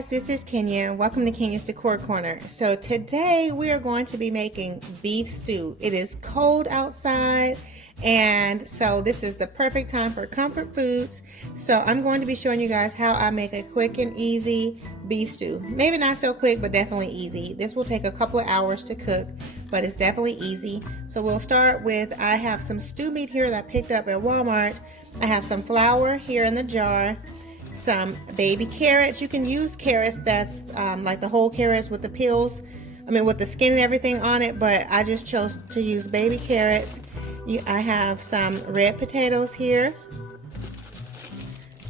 guys, this is Kenya. Welcome to Kenya's Decor Corner. So today we are going to be making beef stew. It is cold outside, and so this is the perfect time for comfort foods. So I'm going to be showing you guys how I make a quick and easy beef stew. Maybe not so quick, but definitely easy. This will take a couple of hours to cook, but it's definitely easy. So we'll start with, I have some stew meat here that I picked up at Walmart. I have some flour here in the jar. Some baby carrots. You can use carrots that's like the whole carrots with the peels, with the skin and everything on it, but I just chose to use baby carrots. I have some red potatoes here.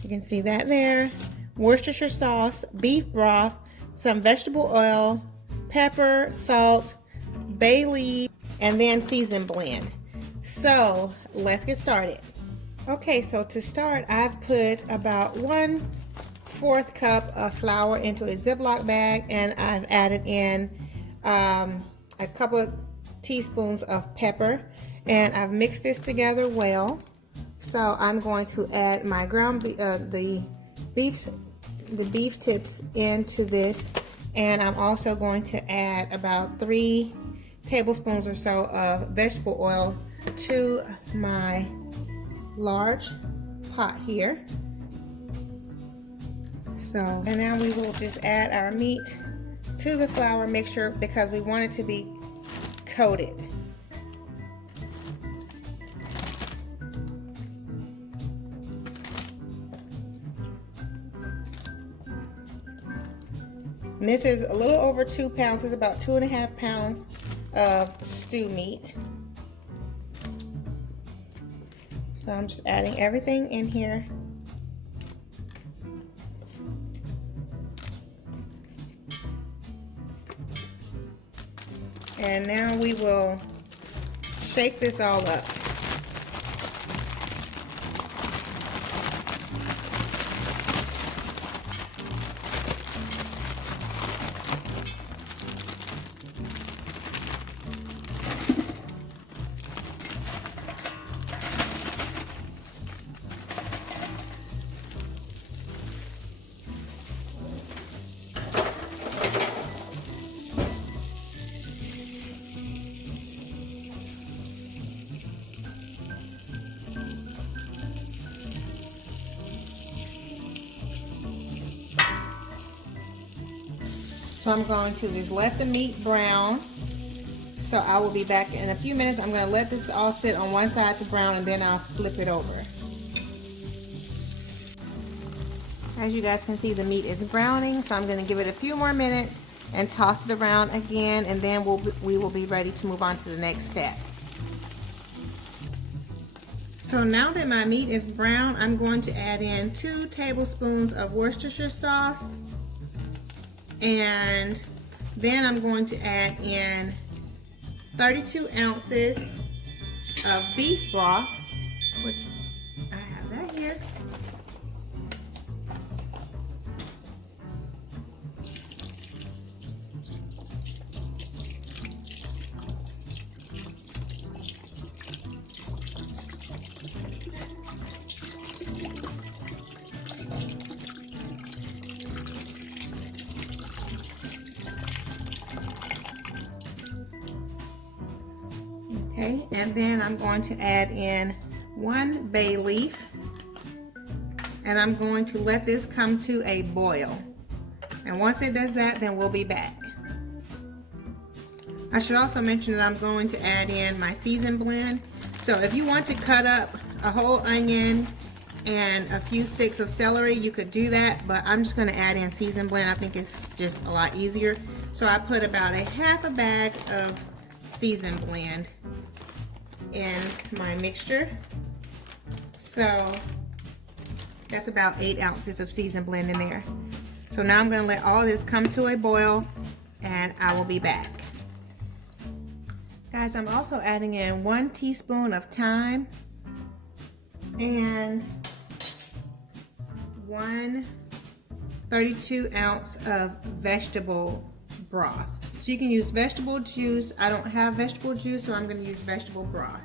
You can see that there. Worcestershire sauce, beef broth, some vegetable oil, pepper, salt, bay leaf, and then seasoned blend. So let's get started. Okay, so to start, I've put about 1/4 cup of flour into a Ziploc bag, and I've added in a couple of teaspoons of pepper, and I've mixed this together well. So I'm going to add my the beef tips into this, and I'm also going to add about 3 tablespoons or so of vegetable oil to my large pot here. So, and now we will just add our meat to the flour mixture because we want it to be coated. And this is a little over 2 pounds. It's about 2.5 pounds of stew meat. So I'm just adding everything in here. And now we will shake this all up. So I'm going to just let the meat brown. So I will be back in a few minutes. I'm going to let this all sit on one side to brown, and then I'll flip it over. As you guys can see, the meat is browning, so I'm going to give it a few more minutes and toss it around again, and then we will be ready to move on to the next step. So now that my meat is brown, I'm going to add in 2 tablespoons of Worcestershire sauce. And then I'm going to add in 32 ounces of beef broth, which I have that here. Okay, and then I'm going to add in 1 bay leaf, and I'm going to let this come to a boil. And once it does that, then we'll be back. I should also mention that I'm going to add in my seasoned blend. So if you want to cut up a whole onion and a few sticks of celery, you could do that, but I'm just going to add in seasoned blend. I think it's just a lot easier. So I put about a half a bag of seasoned blend in my mixture. So that's about 8 ounces of seasoned blend in there. So now I'm going to let all this come to a boil, and I will be back. Guys, I'm also adding in 1 teaspoon of thyme and 1 32-ounce of vegetable broth. So you can use vegetable juice. I don't have vegetable juice, so I'm going to use vegetable broth.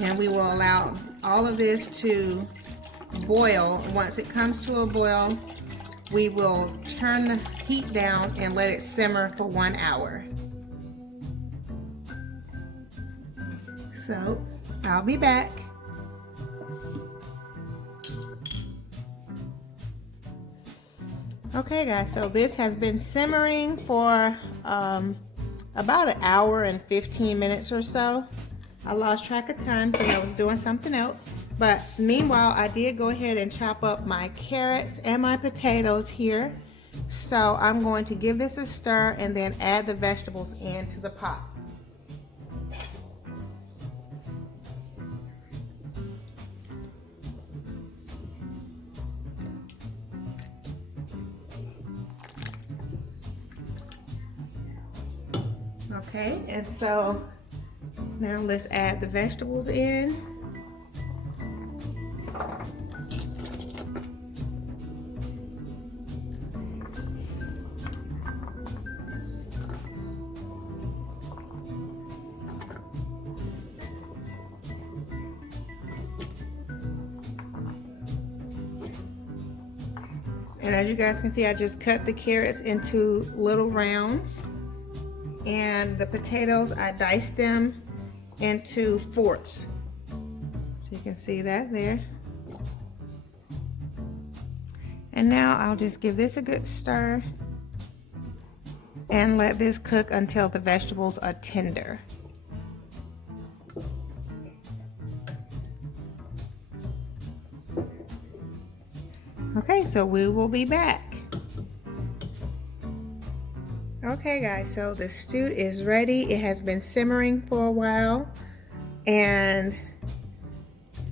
And we will allow all of this to boil. Once it comes to a boil, we will turn the heat down and let it simmer for 1 hour. So I'll be back. Okay guys, so this has been simmering for about 1 hour and 15 minutes or so. I lost track of time because I was doing something else. But meanwhile, I did go ahead and chop up my carrots and my potatoes here. So I'm going to give this a stir and then add the vegetables into the pot. Okay, and so now let's add the vegetables in. And as you guys can see, I just cut the carrots into little rounds. And the potatoes, I diced them into fourths. So you can see that there. And now I'll just give this a good stir and let this cook until the vegetables are tender. Okay, so we will be back. Okay guys, so the stew is ready. It has been simmering for a while and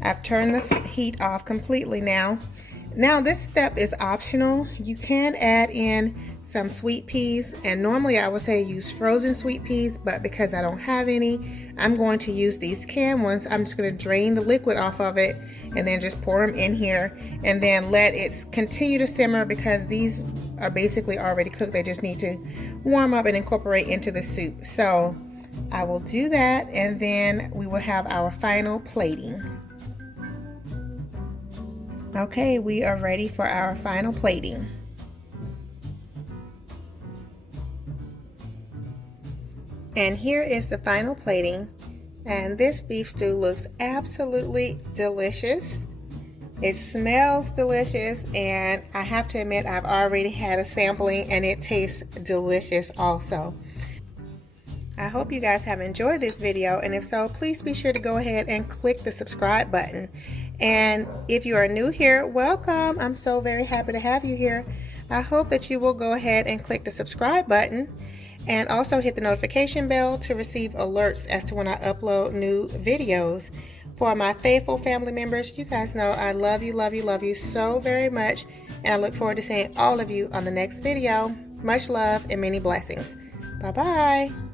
I've turned the heat off completely now. Now this step is optional. You can add in some sweet peas, and normally I would say use frozen sweet peas, but because I don't have any, I'm going to use these canned ones. I'm just going to drain the liquid off of it and then just pour them in here and then let it continue to simmer because these are basically already cooked. They just need to warm up and incorporate into the soup. So I will do that and then we will have our final plating. Okay, we are ready for our final plating. And here is the final plating. And this beef stew looks absolutely delicious. It smells delicious, and I have to admit I've already had a sampling and it tastes delicious also. I hope you guys have enjoyed this video, and if so, please be sure to go ahead and click the subscribe button. And if you are new here, welcome. I'm so very happy to have you here. I hope that you will go ahead and click the subscribe button and also hit the notification bell to receive alerts as to when I upload new videos. For my faithful family members, you guys know I love you so very much, and I look forward to seeing all of you on the next video. Much love and many blessings. Bye-bye.